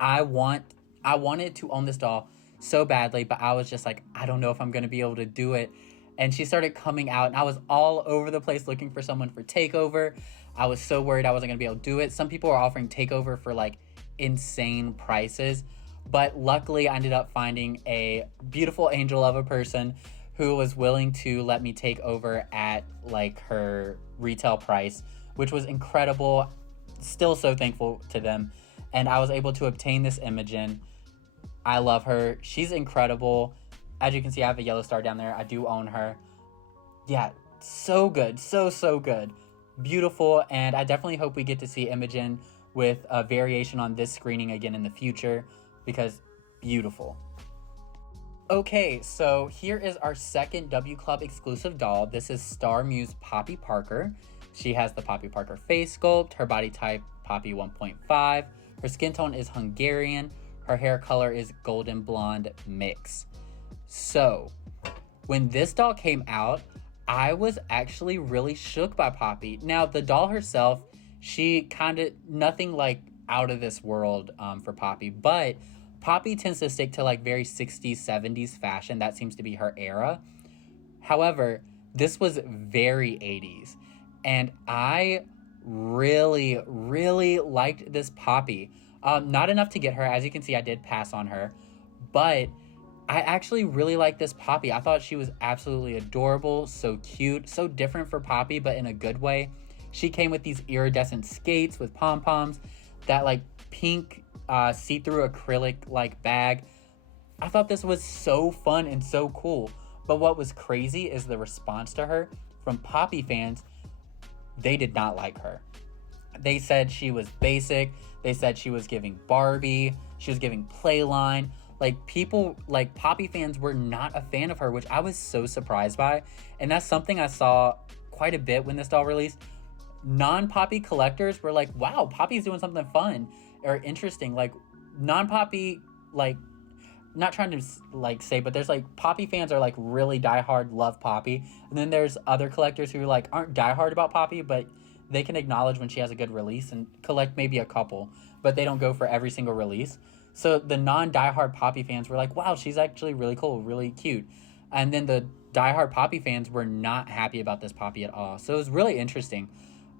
I wanted to own this doll so badly, but I was just like, I don't know if I'm going to be able to do it. And she started coming out, and I was all over the place looking for someone for takeover. I was so worried I wasn't going to be able to do it. Some people are offering takeover for like insane prices, but luckily I ended up finding a beautiful angel of a person who was willing to let me take over at like her retail price, which was incredible. Still so thankful to them. And I was able to obtain this Imogen. I love her. She's incredible. As you can see, I have a yellow star down there. I do own her. Yeah, So good. So good. Beautiful. And I definitely hope we get to see Imogen with a variation on this screening again in the future, because beautiful. Okay, so here is our second W Club exclusive doll. This is Star Muse Poppy Parker. She has the Poppy Parker face sculpt, her body type Poppy 1.5, her skin tone is Hungarian, her hair color is golden blonde mix. So, when this doll came out, I was actually really shook by Poppy. Now, the doll herself, she kind of, nothing like out of this world for Poppy, but Poppy tends to stick to like very 60s, 70s fashion. That seems to be her era. However, this was very 80s. And I really, really liked this Poppy. Not enough to get her. As you can see, I did pass on her. But I actually really like this Poppy. I thought she was absolutely adorable, so cute, so different for Poppy, but in a good way. She came with these iridescent skates with pom-poms, that like pink see-through acrylic like bag. I thought this was so fun and so cool. But what was crazy is the response to her from Poppy fans. They did not like her. They said she was basic. They said she was giving Barbie. She was giving Playline. Like, people, like, Poppy fans were not a fan of her, which I was so surprised by. And that's something I saw quite a bit when this doll released. Non-Poppy collectors were like, wow, Poppy's doing something fun or interesting. Like, non-Poppy, like, not trying to, like, say, but there's, like, Poppy fans are, like, really diehard, love Poppy. And then there's other collectors who, like, aren't diehard about Poppy, but they can acknowledge when she has a good release and collect maybe a couple. But they don't go for every single release. So the non-diehard Poppy fans were like, wow, she's actually really cool, really cute. And then the diehard Poppy fans were not happy about this Poppy at all. So it was really interesting.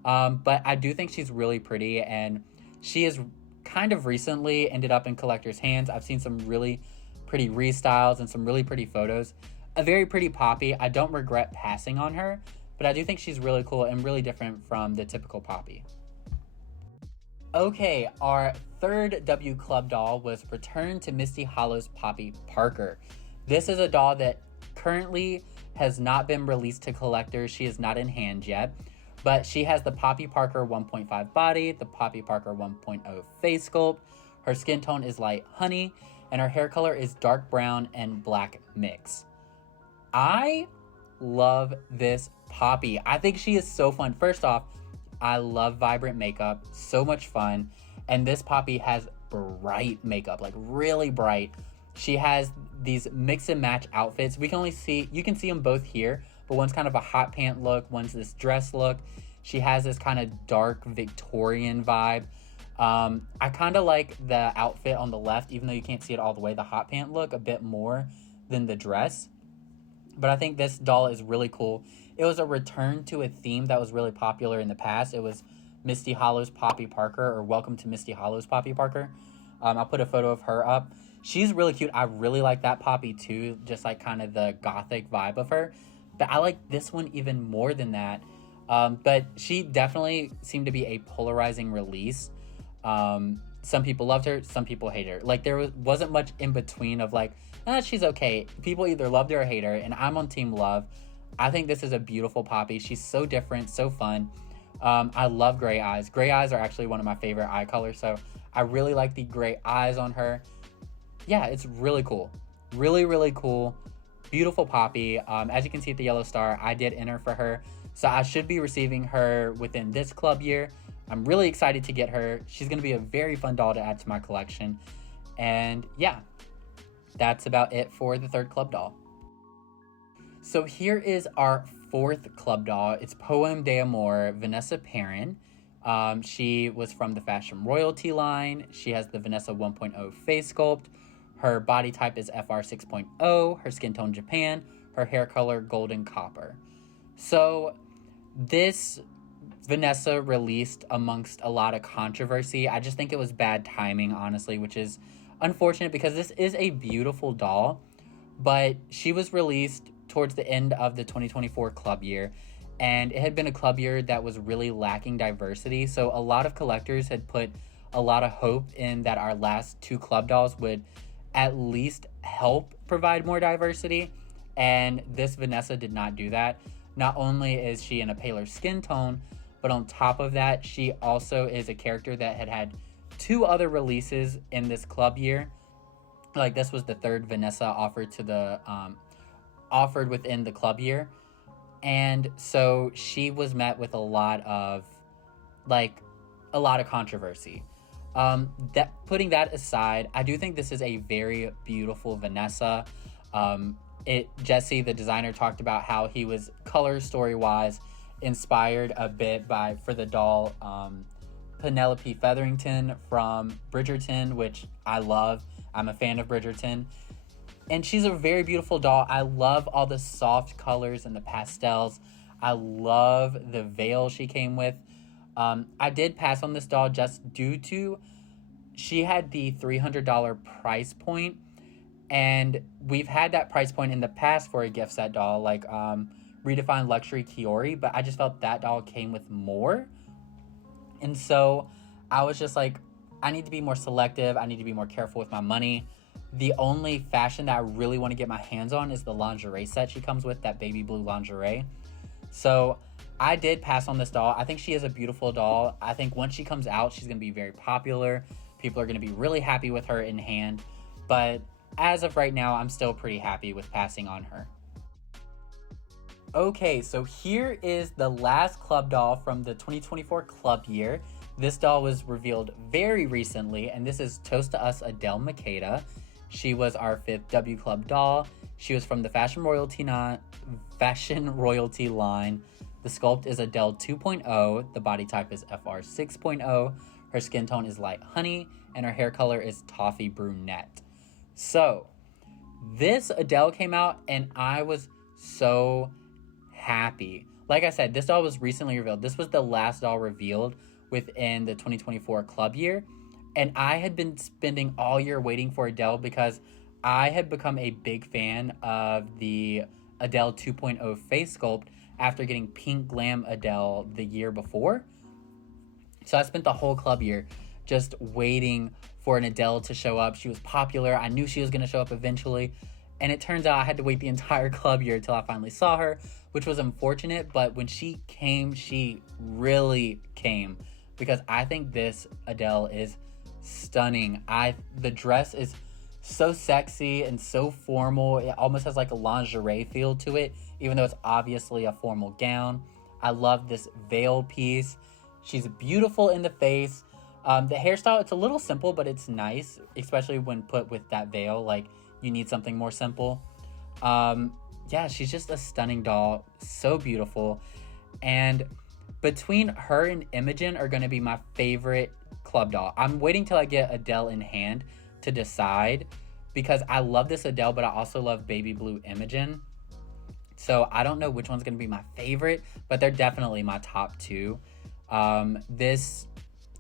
But I do think she's really pretty, and she has kind of recently ended up in collectors' hands. I've seen some really pretty restyles and some really pretty photos. A very pretty Poppy. I don't regret passing on her, but I do think she's really cool and really different from the typical Poppy. Okay, our third W Club doll was Return to Misty Hollow's Poppy Parker. This is a doll that currently has not been released to collectors. She is not in hand yet, but she has the Poppy Parker 1.5 body, the Poppy Parker 1.0 face sculpt. Her skin tone is light honey, and her hair color is dark brown and black mix. I love this Poppy. I think she is so fun. First off, I love vibrant makeup, so much fun. And this Poppy has bright makeup, like really bright. She has these mix and match outfits. You can see them both here, but one's kind of a hot pant look, one's this dress look. She has this kind of dark Victorian vibe. I kind of like the outfit on the left, even though you can't see it all the way, the hot pant look a bit more than the dress. But I think this doll is really cool. It was a return to a theme that was really popular in the past. It was Misty Hollow's Poppy Parker, or Welcome to Misty Hollow's Poppy Parker. I'll put a photo of her up. She's really cute. I really like that Poppy too, just like kind of the gothic vibe of her. But I like this one even more than that. But she definitely seemed to be a polarizing release. Some people loved her, some people hated her. Like, there wasn't much in between of like, she's okay. People either loved her or hate her, and I'm on team love. I think this is a beautiful Poppy. She's so different, so fun. I love gray eyes. Gray eyes are actually one of my favorite eye colors, so I really like the gray eyes on her. Yeah, it's really cool. Really, really cool. Beautiful Poppy. As you can see at the yellow star, I did enter for her, so I should be receiving her within this club year. I'm really excited to get her. She's going to be a very fun doll to add to my collection. And yeah, that's about it for the third club doll. So here is our fourth club doll. It's Poème d'Amour, Vanessa Perrin. She was from the Fashion Royalty line. She has the Vanessa 1.0 face sculpt. Her body type is FR 6.0. Her skin tone Japan. Her hair color golden copper. So this Vanessa released amongst a lot of controversy. I just think it was bad timing, honestly, which is unfortunate because this is a beautiful doll, but she was released towards the end of the 2024 club year, and it had been a club year that was really lacking diversity. So a lot of collectors had put a lot of hope in that our last two club dolls would at least help provide more diversity, and this Vanessa did not do that. not only is she in a paler skin tone, but on top of that, she also is a character that had 2 other releases in this club year. Like, this was the 3rd Vanessa offered within the club year. And so she was met with a lot of controversy. Putting that aside, I do think this is a very beautiful Vanessa. Jesse, the designer, talked about how he was color story wise inspired a bit for the doll Penelope Featherington from Bridgerton, which I love. I'm a fan of Bridgerton. And she's a very beautiful doll. I love all the soft colors and the pastels. I love the veil she came with. I did pass on this doll just due to she had the $300 price point. And we've had that price point in the past for a gift set doll, like Redefined Luxury Kiori. But I just felt that doll came with more. And so I was just like, I need to be more selective. I need to be more careful with my money. The only fashion that I really want to get my hands on is the lingerie set she comes with, that baby blue lingerie. So I did pass on this doll. I think she is a beautiful doll. I think once she comes out, she's going to be very popular. People are going to be really happy with her in hand. But as of right now, I'm still pretty happy with passing on her. Okay, so here is the last club doll from the 2024 club year. This doll was revealed very recently, and this is Toast to Us Adele Makeda. She was our 5th W Club doll. She was from the Fashion Royalty line. The sculpt is Adele 2.0. The body type is FR 6.0. Her skin tone is light honey, and her hair color is toffee brunette. So, this Adele came out, and I was so happy. Like I said, this doll was recently revealed. This was the last doll revealed within the 2024 club year. And I had been spending all year waiting for Adele because I had become a big fan of the Adele 2.0 face sculpt after getting Pink Glam Adele the year before. So I spent the whole club year just waiting for an Adele to show up. She was popular. I knew she was going to show up eventually. And it turns out I had to wait the entire club year until I finally saw her, which was unfortunate. But when she came, she really came, because I think this Adele is stunning. The dress is so sexy and so formal. It almost has like a lingerie feel to it, even though it's obviously a formal gown. I love this veil piece. She's beautiful in the face. The hairstyle, it's a little simple, but it's nice, especially when put with that veil. Like, you need something more simple. Yeah, she's just a stunning doll. So beautiful. And between her and Imogen are going to be my favorite club doll. I'm waiting till I get Adele in hand to decide, because I love this Adele, but I also love baby blue Imogen. So I don't know which one's going to be my favorite, but they're definitely my top 2. This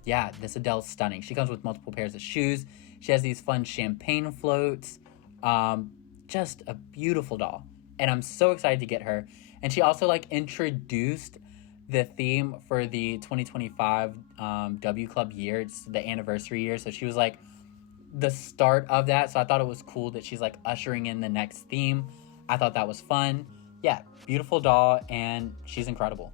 Adele's stunning. She comes with multiple pairs of shoes. She has these fun champagne floats. Just a beautiful doll. And I'm so excited to get her. And she also introduced the theme for the 2025 W Club year. It's the anniversary year. So she was the start of that. So I thought it was cool that she's ushering in the next theme. I thought that was fun. Yeah, beautiful doll, and she's incredible.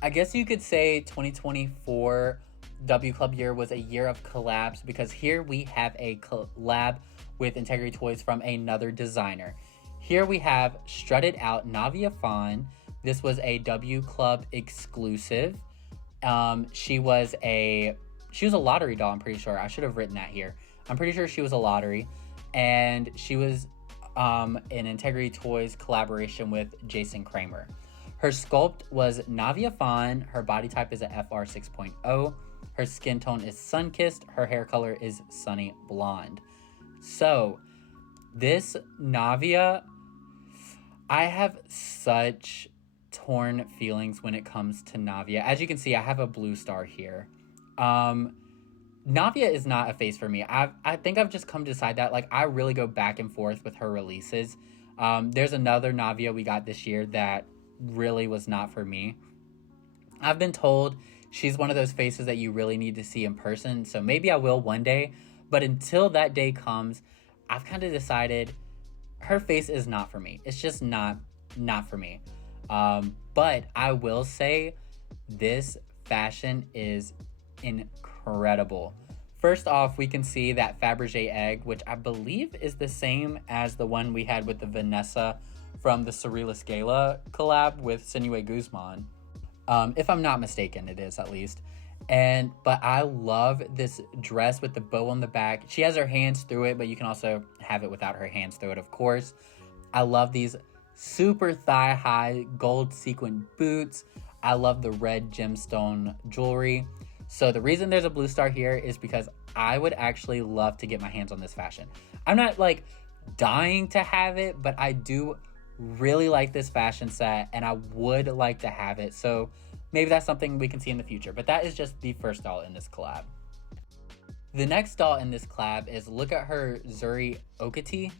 I guess you could say 2024 W Club year was a year of collabs, because here we have a collab with Integrity Toys from another designer. Here we have Strutted Out Navia Fawn. This was a W Club exclusive. She was a lottery doll, I'm pretty sure. I should have written that here. I'm pretty sure she was a lottery. And she was an Integrity Toys collaboration with Jason Kramer. Her sculpt was Navia Fawn. Her body type is a FR 6.0. Her skin tone is sun-kissed. Her hair color is sunny blonde. So, this Navia, I have such torn feelings when it comes to Navia. As you can see, I have a blue star here. Navia is not a face for me. I think I've just come to decide that. I really go back and forth with her releases. There's another Navia we got this year that really was not for me. I've been told she's one of those faces that you really need to see in person, so maybe I will one day. But until that day comes, I've kind of decided her face is not for me. It's just not for me. But I will say this fashion is incredible. First off, we can see that Fabergé egg, which I believe is the same as the one we had with the Vanessa from the Surrealist Gala collab with Sinuhe Guzman. If I'm not mistaken, it is at least. But I love this dress with the bow on the back. She has her hands through it, but you can also have it without her hands through it, of course. I love these super thigh-high gold sequin boots. I love the red gemstone jewelry. So the reason there's a blue star here is because I would actually love to get my hands on this fashion. I'm not like dying to have it, but I do really like this fashion set and I would like to have it. So maybe that's something we can see in the future. But that is just the first doll in this collab. The next doll in this collab is, look at her, Zuri Okati.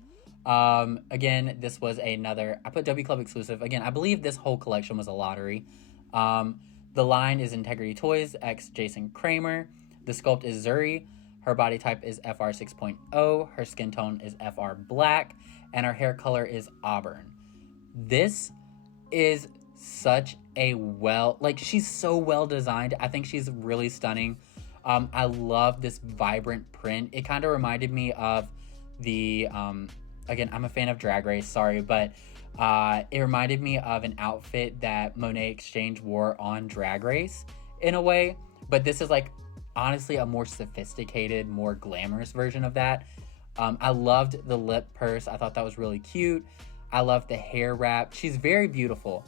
Again, this was another, I put W Club exclusive. Again, I believe this whole collection was a lottery. The line is Integrity Toys x Jason Kramer. The sculpt is Zuri. Her body type is FR 6.0. Her skin tone is FR black. And her hair color is auburn. This is such a she's so well designed. I think she's really stunning. I love this vibrant print. It kind of reminded me of the, again, I'm a fan of Drag Race, sorry, but it reminded me of an outfit that Monet Exchange wore on Drag Race in a way. But this is like, honestly, a more sophisticated, more glamorous version of that. I loved the lip purse. I thought that was really cute. I love the hair wrap. She's very beautiful.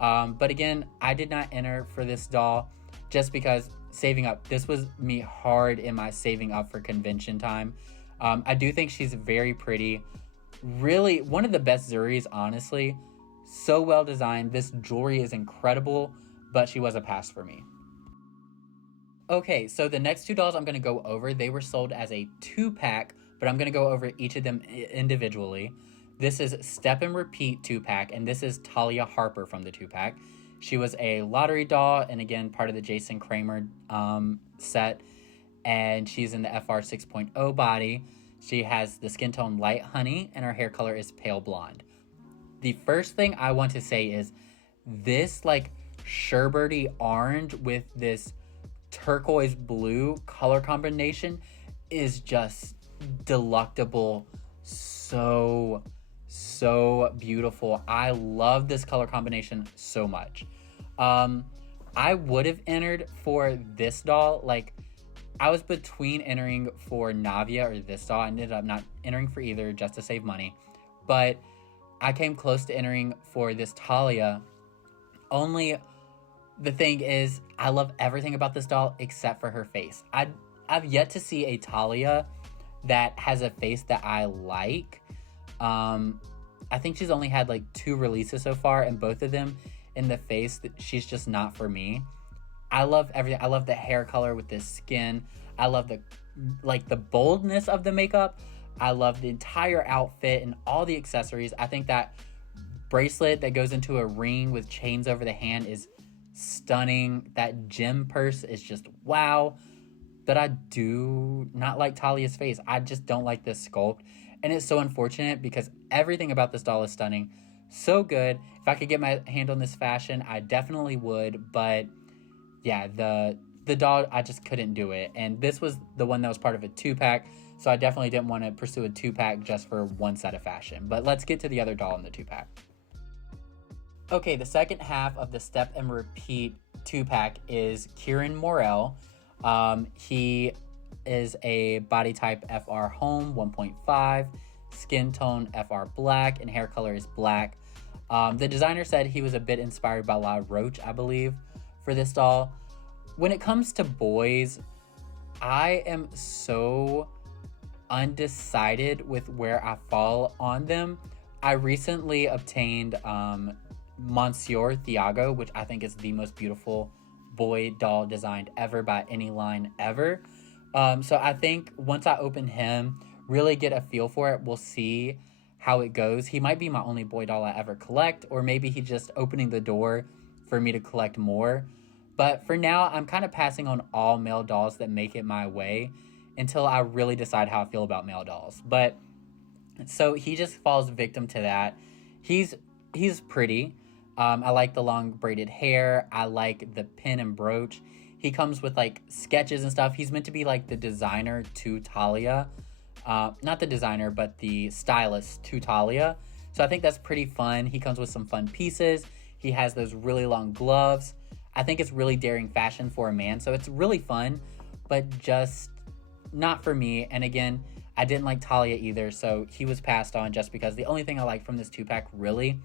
But again, I did not enter for this doll just because saving up. This was me hard in my saving up for convention time. I do think she's very pretty. Really, one of the best Zuris, honestly. So well designed. This jewelry is incredible, but she was a pass for me. Okay, so the next two dolls I'm going to go over, they were sold as a 2-pack, but I'm going to go over each of them individually. This is Step and Repeat 2-pack, and this is Talia Harper from the 2-pack. She was a lottery doll, and again, part of the Jason Kramer set, and she's in the FR 6.0 body. She has the skin tone light honey, and her hair color is pale blonde. The first thing I want to say is this like sherbety orange with this turquoise blue color combination is just delectable. So beautiful. I love this color combination so much. I would have entered for this doll. Like, I was between entering for Navia or this doll. I ended up not entering for either just to save money. But I came close to entering for this Talia. Only the thing is, I love everything about this doll except for her face. I've yet to see a Talia that has a face that I like. I think she's only had like 2 releases so far, and both of them in the face, she's just not for me. I love everything. I love the hair color with this skin. I love the boldness of the makeup. I love the entire outfit and all the accessories. I think that bracelet that goes into a ring with chains over the hand is stunning. That gem purse is just wow. But I do not like Talia's face. I just don't like this sculpt. And it's so unfortunate because everything about this doll is stunning. So good. If I could get my hand on this fashion, I definitely would. But yeah, the doll, I just couldn't do it. And this was the one that was part of a 2-pack. So I definitely didn't want to pursue a 2-pack just for one set of fashion. But let's get to the other doll in the 2-pack. Okay, the second half of the Step and Repeat 2-pack is Kieran Morel. He is a body type FR Home 1.5, skin tone FR Black, and hair color is black. The designer said he was a bit inspired by La Roche, I believe, for this doll. When it comes to boys, I am so undecided with where I fall on them. I recently obtained Monsieur Thiago, which I think is the most beautiful boy doll designed ever by any line ever. So I think once I open him, really get a feel for it, we'll see how it goes. He might be my only boy doll I ever collect, or maybe he's just opening the door for me to collect more. But for now, I'm kind of passing on all male dolls that make it my way until I really decide how I feel about male dolls. But so he just falls victim to that. He's pretty. I like the long braided hair. I like the pin and brooch. He comes with like sketches and stuff. He's meant to be like the designer to Talia. Not the designer, but the stylist to Talia. So I think that's pretty fun. He comes with some fun pieces. He has those really long gloves. I think it's really daring fashion for a man. So it's really fun, but just not for me. And again, I didn't like Talia either. So he was passed on just because the only thing I liked from this 2-pack really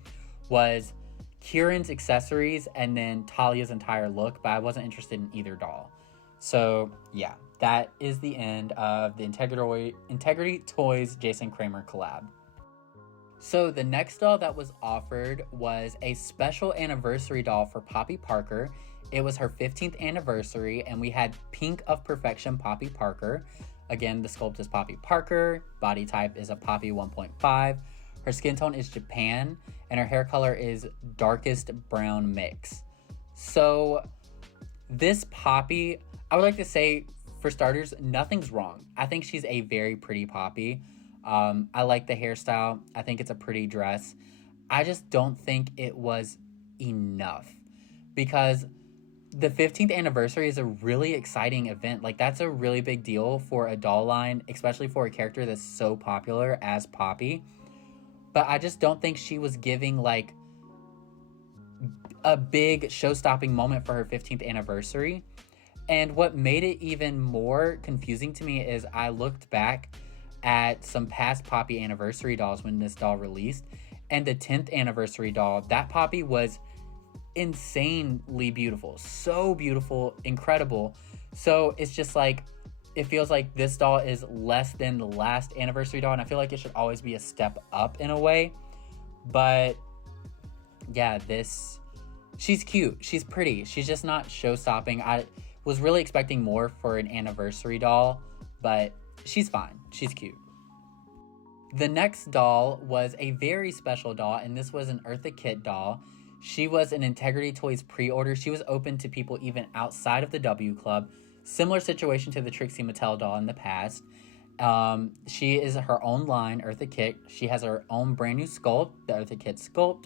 was Kieran's accessories and then Talia's entire look, but I wasn't interested in either doll. So yeah, that is the end of the Integrity Toys Jason Kramer collab. So the next doll that was offered was a special anniversary doll for Poppy Parker. It was her 15th anniversary, and we had Pink of Perfection Poppy Parker. Again, the sculpt is Poppy Parker, body type is a Poppy 1.5. Her skin tone is Japan, and her hair color is darkest brown mix. So this Poppy, I would like to say, for starters, nothing's wrong. I think she's a very pretty Poppy. I like the hairstyle. I think it's a pretty dress. I just don't think it was enough because the 15th anniversary is a really exciting event. Like, that's a really big deal for a doll line, especially for a character that's so popular as Poppy. But I just don't think she was giving like a big show-stopping moment for her 15th anniversary. And what made it even more confusing to me is I looked back at some past Poppy anniversary dolls when this doll released, and the 10th anniversary doll, that Poppy was insanely beautiful, so beautiful, incredible. So it's just like, it feels like this doll is less than the last anniversary doll, and I feel like it should always be a step up in a way. But yeah, she's cute, she's pretty, she's just not show-stopping. I was really expecting more for an anniversary doll, but she's fine. She's cute. The next doll was a very special doll, and this was an Eartha Kitt doll. She was an Integrity Toys pre-order. She was open to people even outside of the W Club. Similar situation to the Trixie Mattel doll in the past. She is her own line, Eartha Kitt. She has her own brand new sculpt, the Eartha Kitt sculpt.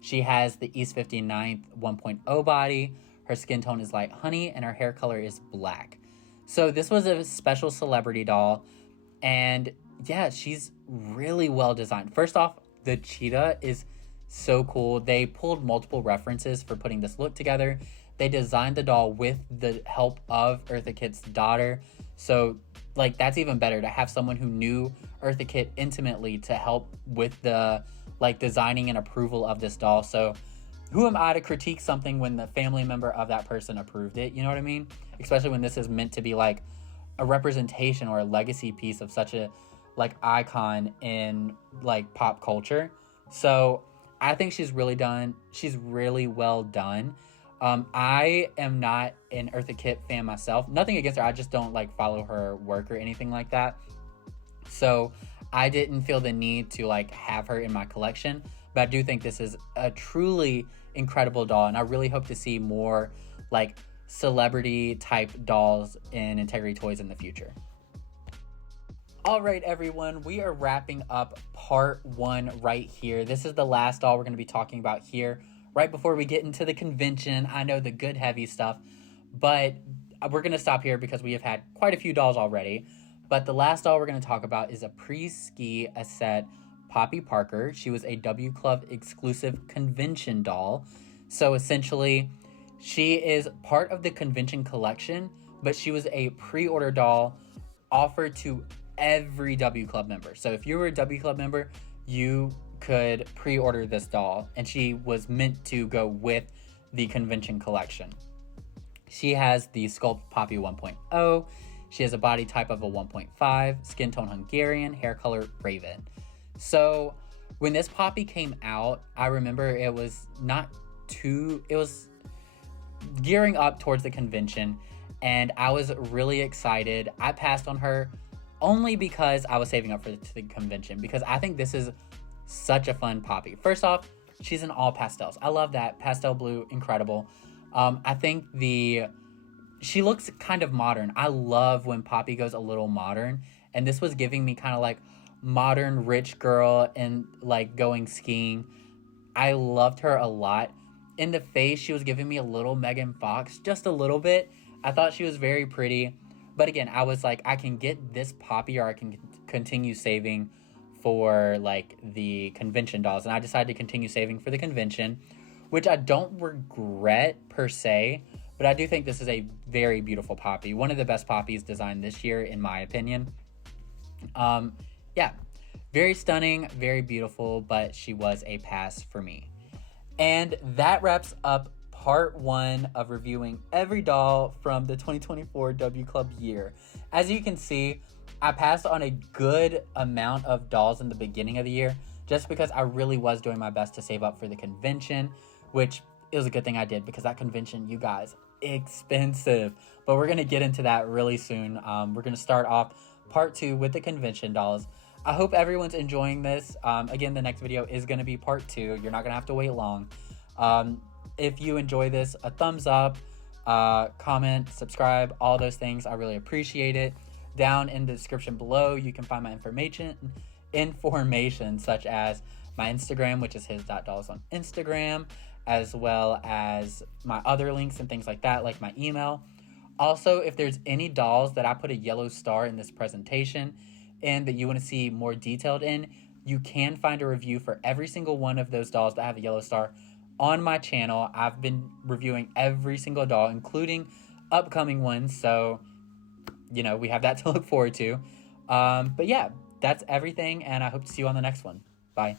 She has the East 59th 1.0 body. Her skin tone is light honey, and her hair color is black. So this was a special celebrity doll, and yeah, she's really well designed. First off, the cheetah is so cool. They pulled multiple references for putting this look together. They designed the doll with the help of Eartha Kitt's daughter. So like, that's even better to have someone who knew Eartha Kitt intimately to help with the like designing and approval of this doll. So who am I to critique something when the family member of that person approved it? You know what I mean? Especially when this is meant to be like a representation or a legacy piece of such a like icon in like pop culture. So I think she's really well done. I am not an Eartha Kitt fan myself. Nothing against her. I just don't like follow her work or anything like that. So I didn't feel the need to like have her in my collection. But I do think this is a truly incredible doll, and I really hope to see more like celebrity type dolls in Integrity Toys in the future. All right, everyone, we are wrapping up part 1 right here. This is the last doll we're going to be talking about here right before we get into the convention. I know, the good heavy stuff, but we're going to stop here because we have had quite a few dolls already. But the last doll we're going to talk about is a pre-ski Asset Poppy Parker. She was a W Club exclusive convention doll. So essentially, she is part of the convention collection, but she was a pre-order doll offered to every W Club member. So if you were a W Club member, you could pre-order this doll, and she was meant to go with the convention collection. She has the sculpt Poppy 1.0. She has a body type of a 1.5, skin tone Hungarian, hair color Raven. So when this Poppy came out, I remember it was gearing up towards the convention, and I was really excited. I passed on her only because I was saving up for the convention, because I think this is such a fun Poppy. First off, she's in all pastels. I love that. Pastel blue, incredible. I think she looks kind of modern. I love when Poppy goes a little modern, and this was giving me kind of like modern rich girl and like going skiing. I loved her a lot. In the face, she was giving me a little Megan Fox, just a little bit. I thought she was very pretty. But again, I was like, I can get this Poppy, or I can continue saving for like the convention dolls. And I decided to continue saving for the convention, which I don't regret per se, but I do think this is a very beautiful Poppy. One of the best Poppies designed this year, in my opinion. Yeah, very stunning, very beautiful, but she was a pass for me. And that wraps up part 1 of reviewing every doll from the 2024 W Club year. As you can see, I passed on a good amount of dolls in the beginning of the year, just because I really was doing my best to save up for the convention, which it was a good thing I did, because that convention, you guys, expensive. But we're going to get into that really soon. We're going to start off part 2 with the convention dolls. I hope everyone's enjoying this. Again, the next video is going to be part 2. You're not going to have to wait long. If you enjoy this, a thumbs up, comment, subscribe, all those things. I really appreciate it. Down in the description below, you can find my information such as my Instagram, which is his.dolls on Instagram, as well as my other links and things like that, like my email. Also, if there's any dolls that I put a yellow star in this presentation and that you want to see more detailed in, you can find a review for every single one of those dolls that have a yellow star on my channel. I've been reviewing every single doll, including upcoming ones, so you know, we have that to look forward to. But yeah, that's everything, and I hope to see you on the next one. Bye.